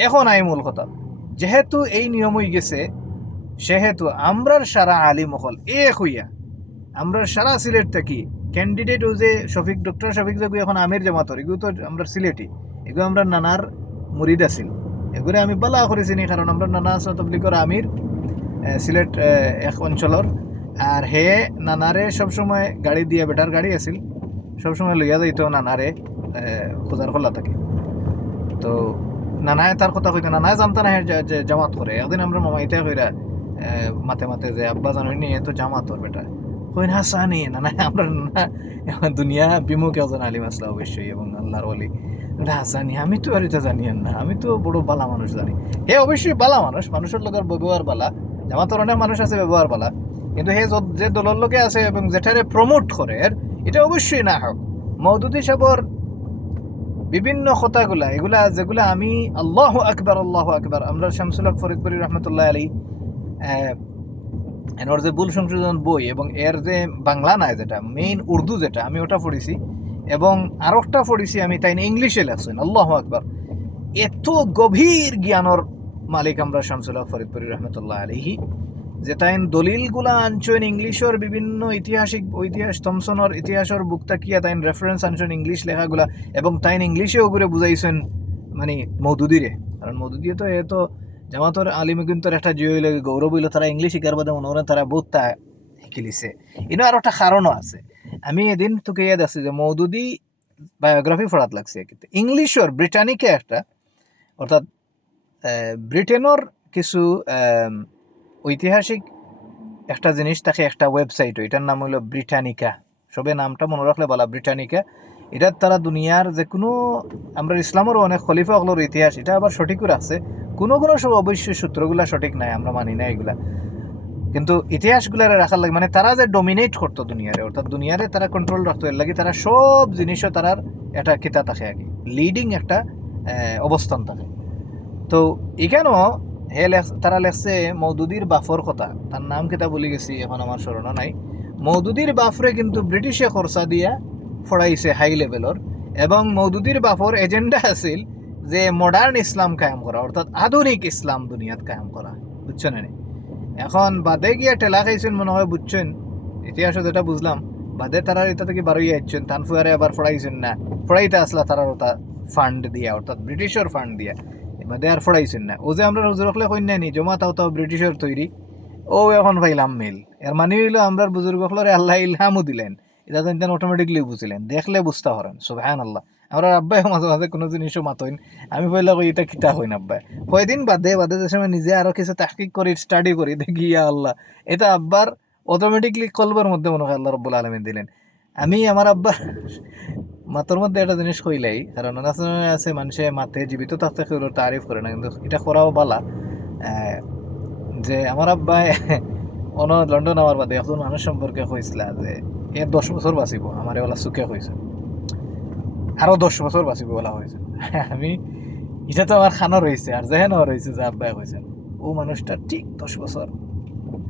এখন আই মূল কথা, যেহেতু এই নিয়ম হয়ে গেছে, সেহেতু আমরার সারা আলিম হল এক হইয়া, আমরা সারা সিলেট থাকি ক্যান্ডিডেট ও যে শফিক, ডক্টর শফিক যেগু এখন আমির জামাতর, এগুলো তো আমরা সিলেটি, এগুলো আমরা নানার মুরিদ আছিল, এগুলো আমি বালা করেছি নি, কারণ আমরা নানা তবলিগর আমির সিলেট এক অঞ্চলের। আর হে নানারে সবসময় গাড়ি দিয়ে, বেটার গাড়ি আছিল, সবসময় লইয়া যাইতো নানারে খোঁজার খোলা থাকে। তো নানায় তার কথা কইতে, নানায় জানতো না যে জামাত করে। একদিন আমরা মামাইতে কইরা মাতে মাতে যে আব্বা জানো নি তো জামাত ওর বেটা, কই না সানি নানা, আমরা নানা দুনিয়া বিমুখ একজন আলিম আসলা অবশ্যই এবং আল্লাহর ওলি হাসানি, আমি তো আর এটা জানি না, আমি তো বড় বালা মানুষ জানি। হে অবশ্যই বালা মানুষ, মানুষের লোকের ব্যবহার বালা, জামাতের অনেক মানুষ আছে ব্যবহার বালা, কিন্তু হে যে দলের লোকে আছে এবং যেটারে প্রমোট করে এটা অবশ্যই না হোক। মওদুদি সাহেবর বিভিন্ন কথাগুলা, এগুলা যেগুলা আমি আল্লাহু আকবার আল্লাহু আকবার, আমরা শামসুল হক ফরিদপুরি রহমতুল্লাহ আলী এর যে ভুল সংশোধন বই এবং এর যে বাংলা নাই যেটা মেইন উর্দু যেটা, আমি ওটা পড়েছি এবং আরেকটা পড়েছি আমি, তাই ইংলিশে লেখছেন। আল্লাহু আকবার, এত গভীর জ্ঞানর মালিক আমরা শামসুল হক ফরিদপুরি রহমতুল্লাহ আলাইহি, যে তাইন দলিলগুলা আনছেন ইংলিশের বিভিন্ন ঐতিহাস থমসনের ইতিহাসের বুক তাকিয়া তাইন রেফারেন্স আনছেন ইংলিশ লেখাগুলা, এবং তাইন ইংলিশেও করে বুঝাইছেন মানে মওদুদিরে। কারণ মওদুদিয়ে তো এ তো জামাতর আলিমে কিন্তু একটা জিও হইলে গৌরব হইল, তারা ইংলিশ শিকার বাদে মনে করেন তারা বহুতটা শিখিলিছে। ইনো আর একটা কারণও আছে, আমি এদিন তোকে ইয়াদ আছে যে মওদুদি বায়োগ্রাফি পড়াত লাগছে, কিন্তু ইংলিশের ব্রিটানিকে একটা, অর্থাৎ ব্রিটেনের কিছু ঐতিহাসিক একটা জিনিস থাকে, একটা ওয়েবসাইট, এটার নাম হলো ব্রিটানিকা, সবে নামটা মনে রাখলে বলা, ব্রিটানিকা। এটার তারা দুনিয়ার যে কোনো, আমরা ইসলামেরও অনেক খলিফা হলোর ইতিহাস, এটা আবার সঠিকও রাখছে, কোনো কোনো সব অবশ্যই সূত্রগুলা সঠিক নাই, আমরা মানি না এগুলা, কিন্তু ইতিহাসগুলারে রাখার লাগে, মানে তারা যে ডমিনেট করতো দুনিয়ারে, অর্থাৎ দুনিয়ারে তারা কন্ট্রোল রাখতো, এর লাগে তারা সব জিনিসও তারার একটা কিতা থাকে আর কি, লিডিং একটা অবস্থান থাকে। তো এখানেও তারা লেখছে মওদুদির বাফর কথা, তার নাম কিতা বলি গেছি এখন আমার স্মরণ নাই। মওদুদির বাফরে কিন্তু ব্রিটিশে খরচা দিয়া ফড়াইছে হাই লেভেলর, এবং মওদুদির বাফর এজেন্ডা আছিল যে মডার্ন ইসলাম কায়েম করা, অর্থাৎ আধুনিক ইসলাম দুনিয়াত কায়েম করা, বুঝছেন? এখন বাদে গিয়া টেলা খাইছেন মনে হয়, বুঝছেন? ইতিহাসও যেটা বুঝলাম, বাদে তারা এটা থেকে বারোই আসছেন, তানফুয়ারে আবার ফড়াইছেন না, ফড়াইতে আসলা তারা ওটা ফান্ড দিয়া, অর্থাৎ ব্রিটিশের ফান্ড দিয়া, বাদে আর ফড়াইছেন না। ও যে আমরা হুজুর হকলে কইনা নি জমা তাও ব্রিটিশের তৈরি, ও এখন পাইলাম মিল। এর মানে হইলো আমরা বুজুর্গ হকলরে আল্লাহ ইলহামও দিলেন, এটা তো অটোমেটিকলি বুঝিলেন, দেখলে বুঝতে পারেন। সুবহানাল্লাহ। আমরা আব্বাই মাঝে মাঝে কোনো জিনিসও মাতইন, আমি পয়লা কই এটা কিতা হইন আব্বাই, কয়দিন বাদে বাদে যে সময় নিজে আরো কিছু তাহকিক করি, স্টাডি করি, দেখি ইয়া আল্লাহ, এটা আব্বার অটোমেটিকলি কলবের মধ্যে মনে হয় আল্লাহ রাব্বুল আলামিন দিলেন। আমি আমার আব্বার মাতর মধ্যে একটা জিনিস কইলাই, কারণ আছে মানুষে মাতে জীবিত থাকতে তারিফ করে না, কিন্তু এটা করাও বালা, যে আমার আব্বাই লন্ডন আমার বাদে এখন মানুষ সম্পর্কে কইছিল যে এর 10 বছর বাঁচিব, আমার ওলা চুকে কইছে আরো 10 বছর বাঁচিব বলা হয়েছে। আমি এটা তো আমার খানো রয়েছে, আর যেহেন রয়েছে যে আব্বাই কইছেন ও মানুষটা ঠিক 10 বছর।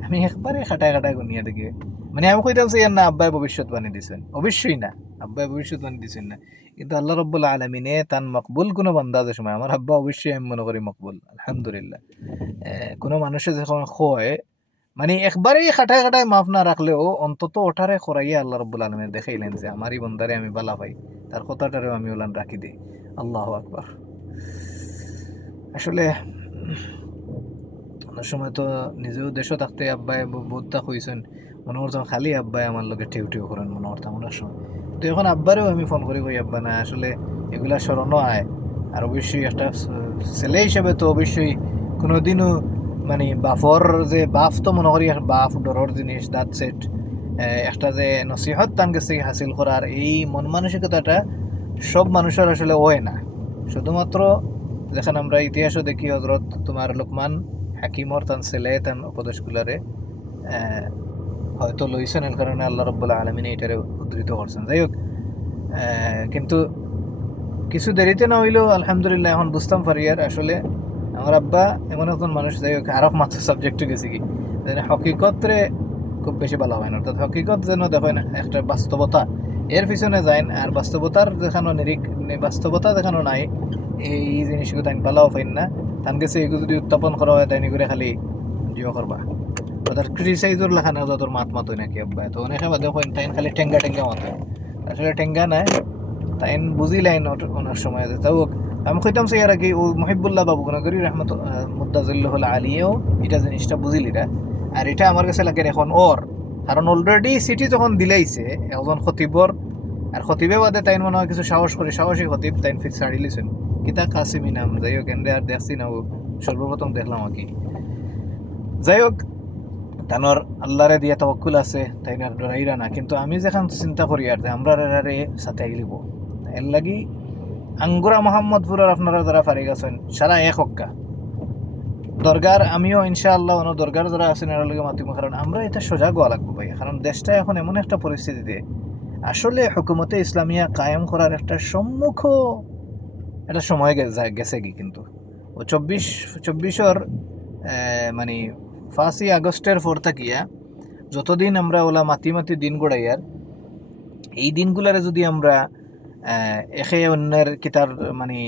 আমি একবারে খাটায় খাটায় গুনিয়ে দেখি, মানে আমি কইতাম যে না আব্বাই ভবিষ্যৎবাণী দিছেন, অবশ্যই না, আব্বাই ভবিষ্যৎবাণী দিছেন না, কিন্তু আল্লাহ রাব্বুল আলামিনে তান মকবুল কোনো বান্দা যে সময়, আমার আব্বা অবশ্যই আমি মনে করি মকবুল, আলহামদুলিল্লাহ। কোনো মানুষে যখন কয়, মানে একবারেই খাটায় খাটায় মাফ না রাখলেও অন্তত ওঠারে খরাইয়া আল্লাহ রাব্বুল আলামিন দেখাইলেন যে আমারই বন্দারে আমি বালা পাই, তার কথাটারেও আমি ওলান রাখি দিই। আল্লাহু আকবার। আসলে অনেক সময় তো নিজেও দেশও থাকতে আব্বাই বহুতটা কইছেন, মনে করতাম খালি আব্বাই আমার লোকে ঠেউ ঠেউ করেন, মনে করতাম অনেক সময়। তো এখন আব্বারেও আমি ফোন করি কই আব্বা না আসলে এগুলা স্মরণও আয়, আর অবশ্যই একটা ছেলে হিসেবে তো অবশ্যই কোনোদিনও মানে বাফর যে বাফ তো মনে করি বাফ ডরর জিনিস, দাঁত সেট একটা যে নসিহত তান কাছে হাসিল করার এই মন মানসিকতাটা সব মানুষের আসলে হয় না। শুধুমাত্র যেখানে আমরা ইতিহাসও দেখি হজরত তোমার লোকমান হাকিমর তান ছেলে তান উপদেশগুলারে হয়তো লইছেন, এর কারণে আল্লাহ রাব্বুল আলামিন এটারে উদ্ধৃত করছেন। যাই হোক, কিন্তু কিছু দেরিতে না হইলেও আলহামদুলিল্লাহ এখন বুঝতাম পারি আর আসলে আমার আব্বা এমন একজন মানুষ, যাই হোক আরো মাত্র সাবজেক্টে গেছি কি হকিকতরে খুব বেশি ভালো হয় না। অর্থাৎ হকিকত যেন দেখেন একটা বাস্তবতা, এর পিছনে যায় আর বাস্তবতার দেখানো বাস্তবতা দেখানো নাই, এই জিনিসগুলো তাই ভালো পাইন না। তান গেছে এগুলো যদি উত্থাপন করা হয় তাই করে খালি জিও করবা, অর্থাৎ ক্রিটিসাইজর লেখা না তোর মাত মাতই নাকি আব্বা, তো অনেকে বাদে কইন তাই খালি টেঙ্গা টেঙ্গা মাতে, আসলে টেঙ্গা নাই, তাই বুঝিলাইন অনেক সময়। তাও আমি কইতাম সে আর কি ও মহিবুল্লাহ বাবু গুণাগরি রহমত মুদাজিল্লাহুল আলিয়াও এটা জিনিসটা বুঝিলিরা। আর এটা আমার কাছে লাগে এখন ওর, কারণ অলরেডি সিটি যখন দিলাইছে একজন খতিবর, আর খতিবে বাদে তাই মনে হয় কিছু সাহসী খতিব তাই ফিক্স ছাড়ি লিছেন কিতা কাসিমি নাম, যাই হোক এন্ডে আর দেখছি না, ও সর্বপ্রথম দেখলাম আর কি। যাই হোক তানোর আল্লাহরে দিয়া তাওয়াক্কুল আছে, তাই না ডরাইরা না, কিন্তু আমি যখন চিন্তা করি আর যে আমরা এরারে সাথে আইলিব এর লাগি আঙ্গুরা মোহাম্মদপুরের আপনারা যারা ফারিক আছেন সারা এক হক্কা দরগার, আমিও ইনশাআল্লাহ অন্য দরগার যারা আছেন এর লগে মাতিম, কারণ আমরা এটা সজাগ হওয়া লাগবো ভাই। কারণ দেশটা এখন এমন একটা পরিস্থিতিতে আসলে হুকুমতে ইসলামিয়া কায়েম করার একটা একটা সময় গেছে কি, কিন্তু ও চব্বিশের মানে 5ই আগস্টের পর থাকিয়া যতদিন আমরা ওলা মাতি দিন গোড়াইয়ার, এই দিনগুলারে যদি আমরা একে অন্যের কিতার মানে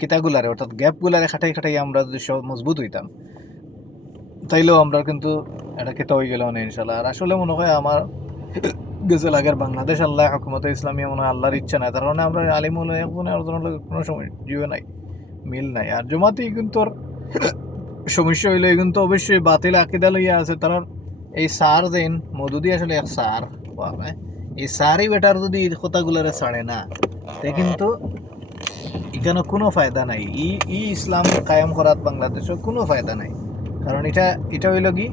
কিতাগুলারে অর্থাৎ গ্যাপগুলারে খাটাই আমরা যদি সব মজবুত হইতাম, তাইলেও আমরা কিন্তু এটা কিতা হয়ে গেল না ইনশাল্লাহ। আর আসলে মনে হয় আমার গেছে লাগের বাংলাদেশ আল্লাহ হুকুমতে ইসলামিয়া মনে হয় আল্লাহর ইচ্ছা নাই, তার কারণে আমরা আলিমুল অর্জনের কোনো সময় জিও নাই, মিল নাই। আর জমাতেই কিন্তু সমস্যা হইলে কিন্তু অবশ্যই বাতিল আকিদা লইয়া আছে তার। এই সার যেন মধুদি আসলে এক সার এই সারই বেটার যদি কথাগুলারে ছাড়ে না, তে কিন্তু এখানে কোনো ফায়দা নাই, ইসলাম কায়েম করার বাংলাদেশের কোনো ফায়দা নাই। কারণ এটা হইল কি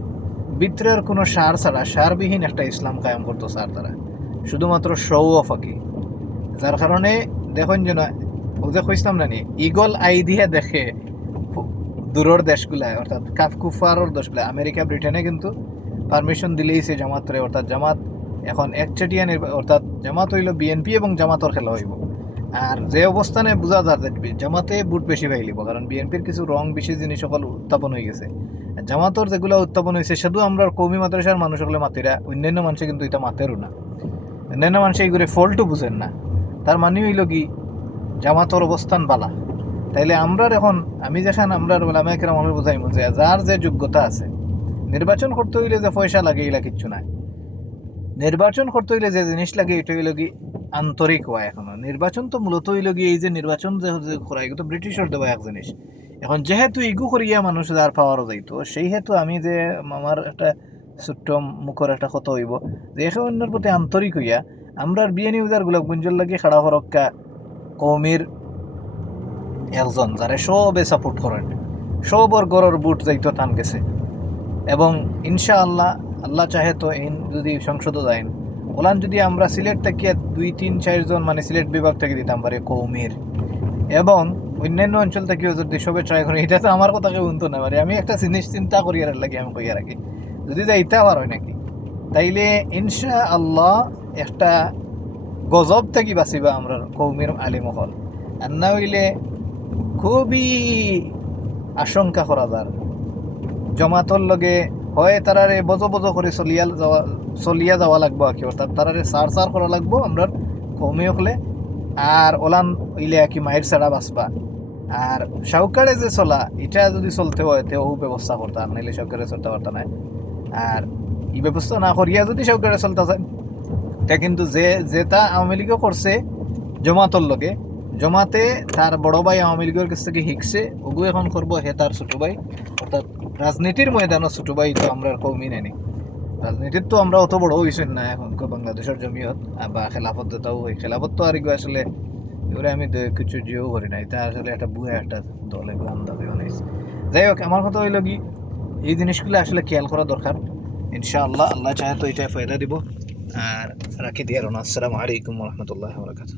বিত্রের কোনো সার ছাড়া সারবিহীন একটা ইসলাম কায়েম করতো স্যার তারা, শুধুমাত্র শৌ অফ আকি। যার কারণে দেখুন যেন ও যে কইসলাম না নি ইগল আই দিয়ে দেখে দূরের দেশগুলায়, অর্থাৎ কুফারের দেশগুলা আমেরিকা ব্রিটেনে কিন্তু পারমিশন দিলেইছে জামাতরে, অর্থাৎ জামাত এখন একচেটিয়া অর্থাৎ জামাত হইল বিএনপি এবং জামাতর খেলা হইব। আর যে অবস্থানে বোঝা যায় যে জামাতে বুট বেশি পাইলিব, কারণ বিএনপির কিছু রং বেশি জিনিস সকল উত্থাপন হয়ে গেছে, জামাতর যেগুলো উত্থাপন হয়েছে শুধু আমরা কৌমি মাদ্রাসার মানুষ সকলে মাতিরা, অন্যান্য মানুষে কিন্তু এটা মাতেরও না, অন্যান্য মানুষ এইগুলো ফল্টও বুঝেন না। তার মানে হইল কি জামাতর অবস্থান বালা, তাইলে আমরা এখন আমি যেখানে আমরা ওলামায়ে আমলে বুঝাইমু যে যার যে যোগ্যতা আছে, নির্বাচন করতে হইলে যে পয়সা লাগে এগুলা কিচ্ছু নাই, নির্বাচন করতে হইলে যে জিনিস লাগে এটা হইল কি আন্তরিক হওয়া। এখনো নির্বাচন তো মূলত হইল কি এই যে নির্বাচন যে করা এগুলো তো ব্রিটিশের দেওয়া এক জিনিস, এখন যেহেতু ইগু করিয়া মানুষ যার পাওয়ারও যাইতো, সেই হেতু আমি যে আমার একটা ছোট্ট মুখর একটা কথা হইব যে একে অন্যের প্রতি আন্তরিক হইয়া আমরা বিয়ে নিউজার গোলাপগঞ্জের লাগে খাড়া হরক্কা কৌমির একজন যারা সবে সাপোর্ট করেন, সবর গড়ের বুট যাইতো টান গেছে, এবং ইনশাআল্লাহ আল্লাহ চাহে তো এই যদি সংসদও যায় ওলান যদি আমরা সিলেট থেকে 2-3-4 জন মানে সিলেট বিভাগ থেকে দিতাম পারে কৌমির, এবং অন্যান্য অঞ্চল থেকেও যদি সবে ট্রাই করি, এটা তো আমার কথা কেউ উনতো না পারে, আমি একটা জিনিস চিন্তা করি আর লাগে আমি কইয়া রাখি যদি যাইতে আবার হয় নাকি, তাইলে ইনশাআল্লাহ একটা গজব থেকে বাঁচিবা আমরা কৌমির আলিমহল। আর না হইলে খুবই আশঙ্কা করা যার জমাতর লগে হয় তারারে বজ করে চলিয়া যাওয়া লাগবো আর কি, অর্থাৎ তারারে সার করা লাগবো আমরা কমে হলে, আর ওলান ইলে আর কি মায়ের ছাড়া বাঁচবা। আর সরকারে যে চলা এটা যদি চলতে হয় তেও ব্যবস্থা করতাম, নাইলে সরকারে চলতে পারতাম না। আর এই ব্যবস্থা না করিয়া যদি সরকারে চলতে যায় তা কিন্তু যেটা আওয়ামী লীগও করছে জমাতর লগে, জমাতে তার বড় ভাই আওয়ামী লীগের কাছ থেকে শিখছে, ওগু এখন করবো হে তার ছোট ভাই, অর্থাৎ রাজনীতির ময়দানও ছোট ভাই তো আমরা কমই নেনি, রাজনীতির তো আমরা অত বড় হয়েছি না এখন বাংলাদেশের জমিয়ত বা খেলাফত যেটাও হয়, খেলাফত তো আর আসলে এবারে আমি কিছু জিও করি না, এটা আসলে একটা বুয়া একটা দলে আন্দাজে বানাইছে। যাই হোক আমার কথা হইল কি এই জিনিসগুলো আসলে খেয়াল করা দরকার। ইনশাআল্লাহ আল্লাহ চাহে তো এটা ফায়দা দিব। আর রাখি দিয়ে আসসালামু আলাইকুম ওয়া রাহমাতুল্লাহি ওয়া বারাকাতুহু।